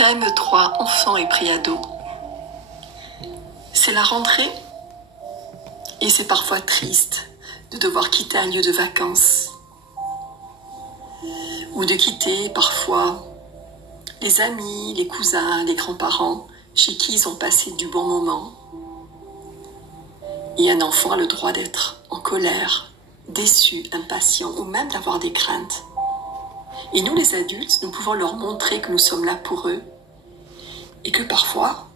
Thème 3, enfants et préados. C'est la rentrée et c'est parfois triste de devoir quitter un lieu de vacances ou de quitter parfois les amis, les cousins, les grands-parents chez qui ils ont passé du bon moment. Et un enfant a le droit d'être en colère, déçu, impatient ou même d'avoir des craintes. Et nous les adultes, nous pouvons leur montrer que nous sommes là pour eux et que parfois,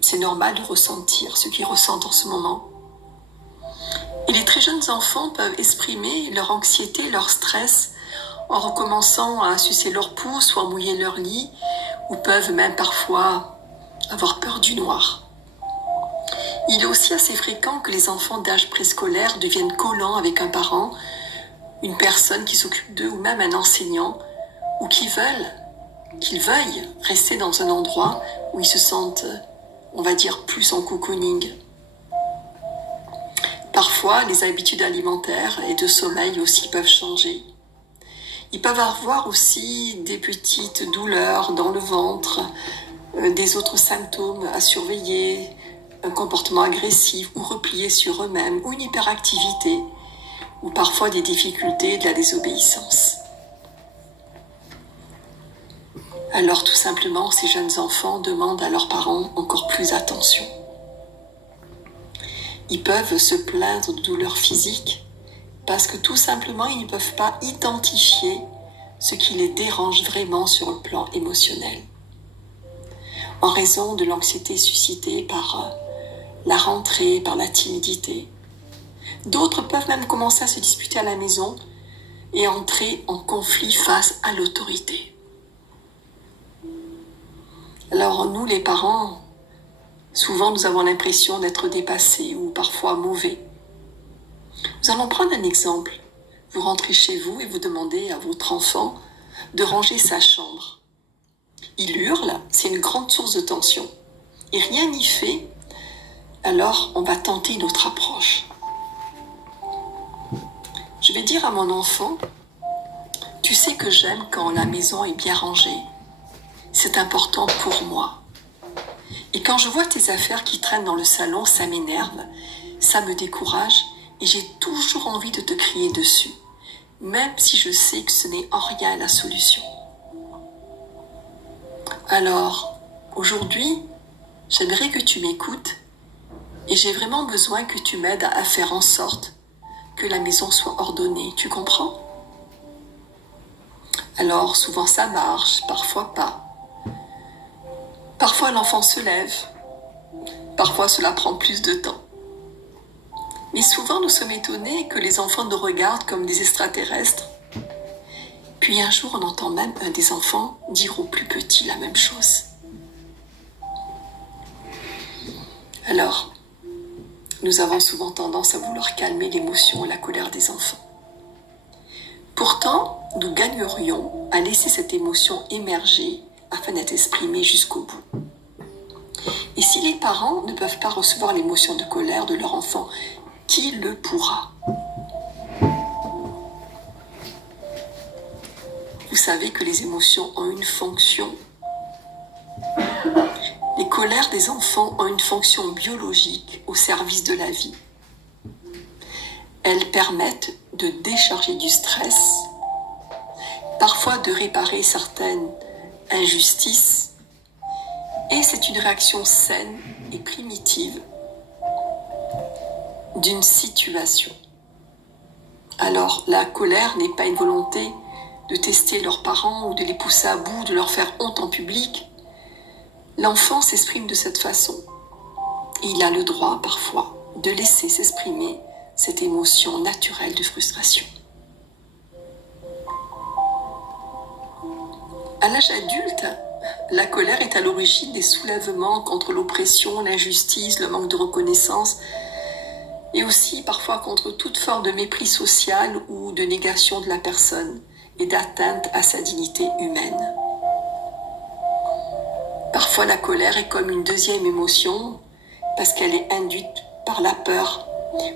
c'est normal de ressentir ce qu'ils ressentent en ce moment. Et les très jeunes enfants peuvent exprimer leur anxiété, leur stress en recommençant à sucer leur pouce ou à mouiller leur lit, ou peuvent même parfois avoir peur du noir. Il est aussi assez fréquent que les enfants d'âge préscolaire deviennent collants avec un parent, une personne qui s'occupe d'eux ou même un enseignant, ou qu'ils veuillent rester dans un endroit où ils se sentent, on va dire, plus en cocooning. Parfois, les habitudes alimentaires et de sommeil aussi peuvent changer. Ils peuvent avoir aussi des petites douleurs dans le ventre, des autres symptômes à surveiller, un comportement agressif ou replié sur eux-mêmes, ou une hyperactivité, ou parfois des difficultés de la désobéissance. Alors tout simplement, ces jeunes enfants demandent à leurs parents encore plus attention. Ils peuvent se plaindre de douleurs physiques parce que tout simplement, ils ne peuvent pas identifier ce qui les dérange vraiment sur le plan émotionnel. En raison de l'anxiété suscitée par la rentrée, par la timidité. D'autres peuvent même commencer à se disputer à la maison et entrer en conflit face à l'autorité. Alors nous, les parents, souvent nous avons l'impression d'être dépassés ou parfois mauvais. Nous allons prendre un exemple. Vous rentrez chez vous et vous demandez à votre enfant de ranger sa chambre. Il hurle, c'est une grande source de tension. Et rien n'y fait, alors on va tenter une autre approche. Je vais dire à mon enfant, tu sais que j'aime quand la maison est bien rangée. C'est important pour moi. Et quand je vois tes affaires qui traînent dans le salon, ça m'énerve, ça me décourage et j'ai toujours envie de te crier dessus, même si je sais que ce n'est en rien la solution. Alors, aujourd'hui, j'aimerais que tu m'écoutes et j'ai vraiment besoin que tu m'aides à faire en sorte que la maison soit ordonnée. Tu comprends? Alors, souvent ça marche, parfois pas. Parfois l'enfant se lève, parfois cela prend plus de temps. Mais souvent nous sommes étonnés que les enfants nous regardent comme des extraterrestres. Puis un jour on entend même un des enfants dire au plus petit la même chose. Alors, nous avons souvent tendance à vouloir calmer l'émotion et la colère des enfants. Pourtant, nous gagnerions à laisser cette émotion émerger afin d'être exprimée jusqu'au bout. Et si les parents ne peuvent pas recevoir l'émotion de colère de leur enfant, qui le pourra? Vous savez que les émotions ont une fonction. Les colères des enfants ont une fonction biologique au service de la vie. Elles permettent de décharger du stress, parfois de réparer certaines injustices, et c'est une réaction saine et primitive d'une situation. Alors, la colère n'est pas une volonté de tester leurs parents ou de les pousser à bout, de leur faire honte en public. L'enfant s'exprime de cette façon. Et il a le droit, parfois, de laisser s'exprimer cette émotion naturelle de frustration. À l'âge adulte, la colère est à l'origine des soulèvements contre l'oppression, l'injustice, le manque de reconnaissance, et aussi parfois contre toute forme de mépris social ou de négation de la personne et d'atteinte à sa dignité humaine. Parfois la colère est comme une deuxième émotion parce qu'elle est induite par la peur.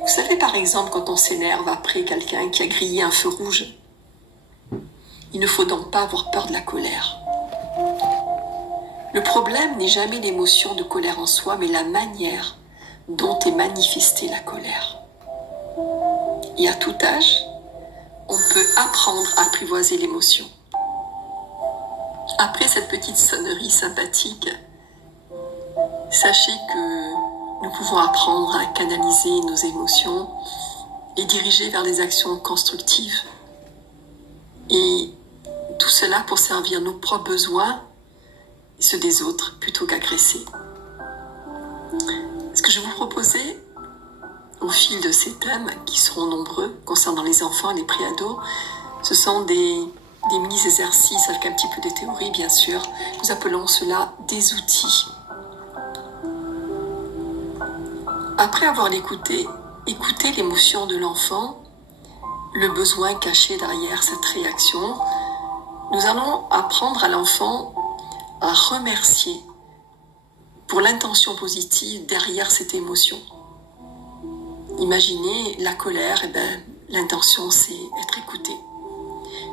Vous savez par exemple quand on s'énerve après quelqu'un qui a grillé un feu rouge, il ne faut donc pas avoir peur de la colère. Le problème n'est jamais l'émotion de colère en soi, mais la manière dont est manifestée la colère. Et à tout âge, on peut apprendre à apprivoiser l'émotion. Après cette petite sonnerie sympathique, sachez que nous pouvons apprendre à canaliser nos émotions et diriger vers des actions constructives. Et tout cela pour servir nos propres besoins et ceux des autres plutôt qu'agresser. Ce que je vais vous proposer au fil de ces thèmes qui seront nombreux concernant les enfants et les préados, ce sont des mini-exercices avec un petit peu de théorie bien sûr. Nous appelons cela des outils. Après avoir écouté l'émotion de l'enfant, le besoin caché derrière cette réaction, nous allons apprendre à l'enfant à remercier pour l'intention positive derrière cette émotion. Imaginez la colère, l'intention c'est être écouté.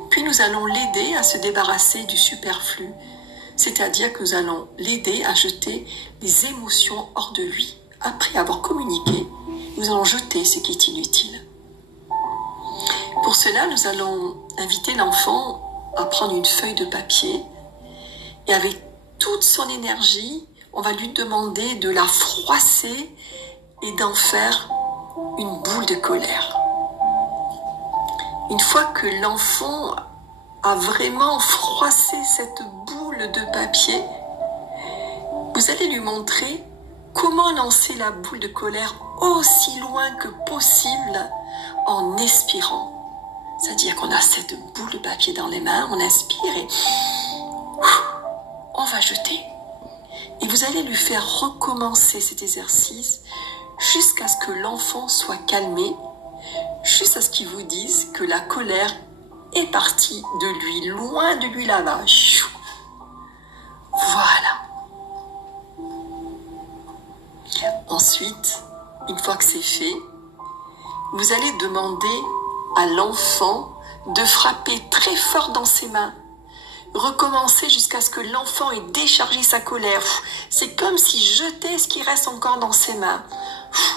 Puis nous allons l'aider à se débarrasser du superflu, c'est-à-dire que nous allons l'aider à jeter les émotions hors de lui. Après avoir communiqué, nous allons jeter ce qui est inutile. Pour cela, nous allons inviter l'enfant à prendre une feuille de papier et avec toute son énergie, on va lui demander de la froisser et d'en faire une boule de colère. Une fois que l'enfant a vraiment froissé cette boule de papier, vous allez lui montrer comment lancer la boule de colère aussi loin que possible en expirant. C'est-à-dire qu'on a cette boule de papier dans les mains, on inspire et on va jeter. Et vous allez lui faire recommencer cet exercice jusqu'à ce que l'enfant soit calmé, jusqu'à ce qu'il vous dise que la colère est partie de lui, loin de lui là-bas. Voilà. Ensuite, une fois que c'est fait, vous allez demander à l'enfant de frapper très fort dans ses mains. Recommencer jusqu'à ce que l'enfant ait déchargé sa colère. C'est comme s'il jetait ce qui reste encore dans ses mains.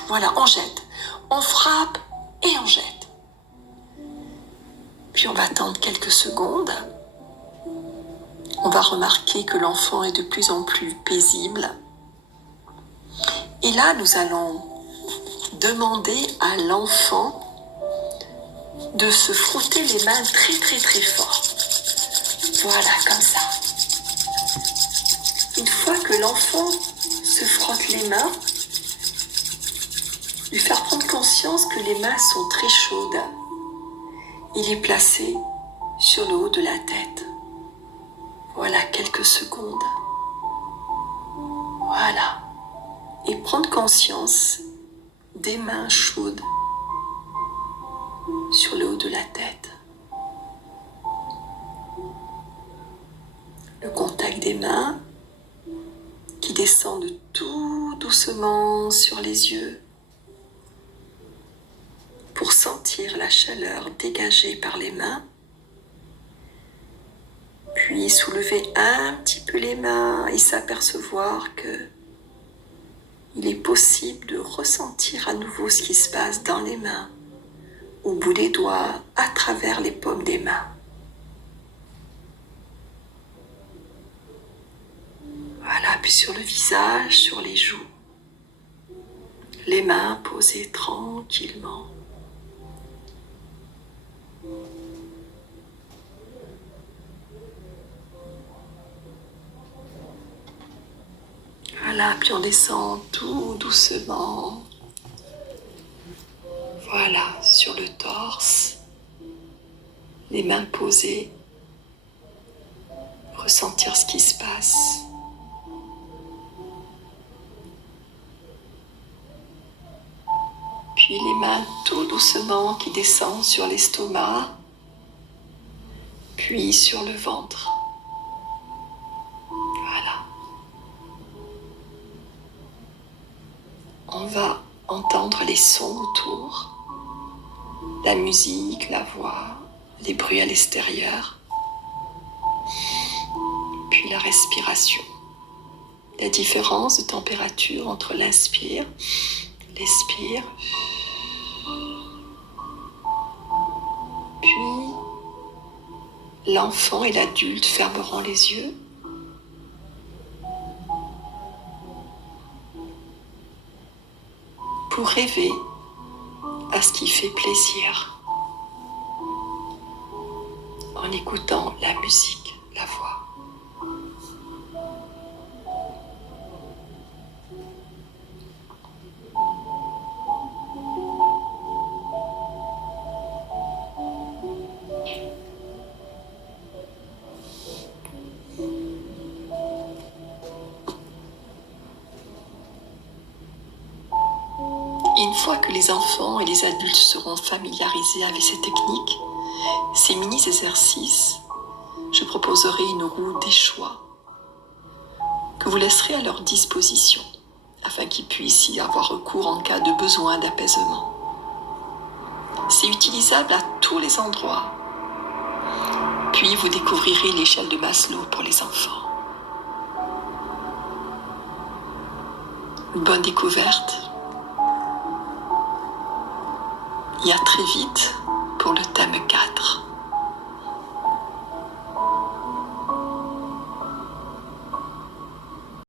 Voilà, on jette. On frappe et on jette. Puis on va attendre quelques secondes. On va remarquer que l'enfant est de plus en plus paisible. Et là, nous allons demander à l'enfant de se frotter les mains très très très fort. Voilà, comme ça. Une fois que l'enfant se frotte les mains, lui faire prendre conscience que les mains sont très chaudes. Il est placé sur le haut de la tête. Voilà, quelques secondes. Voilà. Et prendre conscience des mains chaudes sur le haut de la tête. Le contact des mains qui descendent tout doucement sur les yeux pour sentir la chaleur dégagée par les mains. Puis soulever un petit peu les mains et s'apercevoir que il est possible de ressentir à nouveau ce qui se passe dans les mains, au bout des doigts, à travers les paumes des mains. Voilà, puis sur le visage, sur les joues, les mains posées tranquillement. Voilà, puis on descend tout doucement. Voilà, sur le torse, les mains posées, ressentir ce qui se passe. Puis les mains tout doucement qui descendent sur l'estomac, puis sur le ventre. Voilà. On va entendre les sons autour, la musique, la voix, les bruits à l'extérieur, puis la respiration. la différence de température entre l'inspire, l'expire, puis l'enfant et l'adulte fermeront les yeux pour rêver à ce qui fait plaisir en écoutant la musique, la voix. Une fois que les enfants et les adultes seront familiarisés avec ces techniques, ces mini-exercices, je proposerai une roue des choix que vous laisserez à leur disposition afin qu'ils puissent y avoir recours en cas de besoin d'apaisement. C'est utilisable à tous les endroits. Puis vous découvrirez l'échelle de Maslow pour les enfants. Une bonne découverte et à très vite pour le thème 4.